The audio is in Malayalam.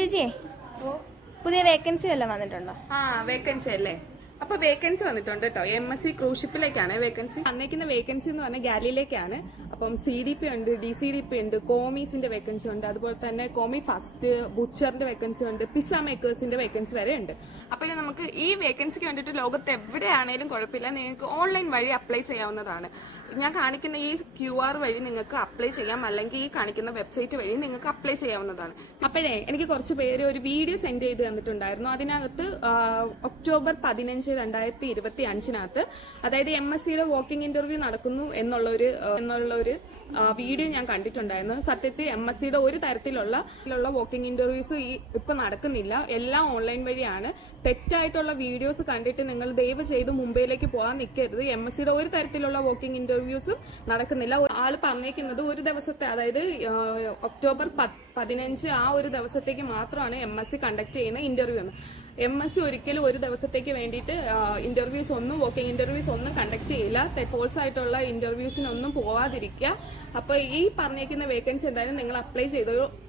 ചേച്ചിയെ പുതിയ വേക്കൻസി വല്ലതും വന്നിട്ടുണ്ടോ? വേക്കൻസി അല്ലേ? അപ്പൊ വേക്കൻസി വന്നിട്ടുണ്ട് കേട്ടോ. MSc ക്രൂഷിപ്പിലേക്കാണ് വേക്കൻസി വന്നേക്കുന്ന. വേക്കൻസി എന്ന് പറഞ്ഞാൽ ഗാലിയിലേക്കാണ്. അപ്പം CDP ഉണ്ട്, DCDP ഉണ്ട്, കോമീസിന്റെ വേക്കൻസി ഉണ്ട്, അതുപോലെ തന്നെ കോമി ഫസ്റ്റ്, ബുച്ചറിന്റെ വേക്കൻസി ഉണ്ട്, പിസ്സ മേക്കേഴ്സിന്റെ വേക്കൻസി വരെ ഉണ്ട്. അപ്പോൾ നമുക്ക് ഈ വേക്കൻസിക്ക് വേണ്ടിയിട്ട് ലോകത്ത് എവിടെയാണേലും കുഴപ്പമില്ല, നിങ്ങൾക്ക് ഓൺലൈൻ വഴി അപ്ലൈ ചെയ്യാവുന്നതാണ്. ഞാൻ കാണിക്കുന്ന ഈ QR വഴി നിങ്ങൾക്ക് അപ്ലൈ ചെയ്യാം, അല്ലെങ്കിൽ ഈ കാണിക്കുന്ന വെബ്സൈറ്റ് വഴി നിങ്ങൾക്ക് അപ്ലൈ ചെയ്യാവുന്നതാണ്. അപ്പോഴേ എനിക്ക് കുറച്ച് പേര് ഒരു വീഡിയോ സെൻഡ് ചെയ്ത് തന്നിട്ടുണ്ടായിരുന്നു. അതിനകത്ത് ഒക്ടോബർ 15, 2025 അതായത് MScയുടെ വാക്കിംഗ് ഇന്റർവ്യൂ നടക്കുന്നു എന്നുള്ള വീഡിയോ ഞാൻ കണ്ടിട്ടുണ്ടായിരുന്നു. സത്യത്തിൽ MScയുടെ ഒരു തരത്തിലുള്ള വാക്കിംഗ് ഇന്റർവ്യൂസ് ഇപ്പൊ നടക്കുന്നില്ല, എല്ലാം ഓൺലൈൻ വഴിയാണ്. തെറ്റായിട്ടുള്ള വീഡിയോസ് കണ്ടിട്ട് നിങ്ങൾ ദയവ് ചെയ്ത് മുംബൈയിലേക്ക് പോകാൻ നിൽക്കരുത്. MScയുടെ ഒരു തരത്തിലുള്ള വാക്കിംഗ് ഇന്റർവ്യൂസും നടക്കുന്നില്ല. ആള് പറഞ്ഞേക്കുന്നത് ഒരു ദിവസത്തെ, അതായത് ഒക്ടോബർ 15 ആ ഒരു ദിവസത്തേക്ക് മാത്രമാണ് MSc കണ്ടക്ട് ചെയ്യുന്ന ഇന്റർവ്യൂ എന്ന്. MSc ഒരിക്കലും ഒരു ദിവസത്തേക്ക് വേണ്ടിയിട്ട് ഇന്റർവ്യൂസ് ഒന്നും, വാക്കിംഗ് ഇന്റർവ്യൂസ് ഒന്നും കണ്ടക്ട് ചെയ്യില്ല. ഫോൾസ് ആയിട്ടുള്ള ഇന്റർവ്യൂസിനൊന്നും പോവാതിരിക്കുക. അപ്പൊ ഈ പറഞ്ഞേക്കുന്ന വേക്കൻസി എന്തായാലും നിങ്ങൾ അപ്ലൈ ചെയ്തോ.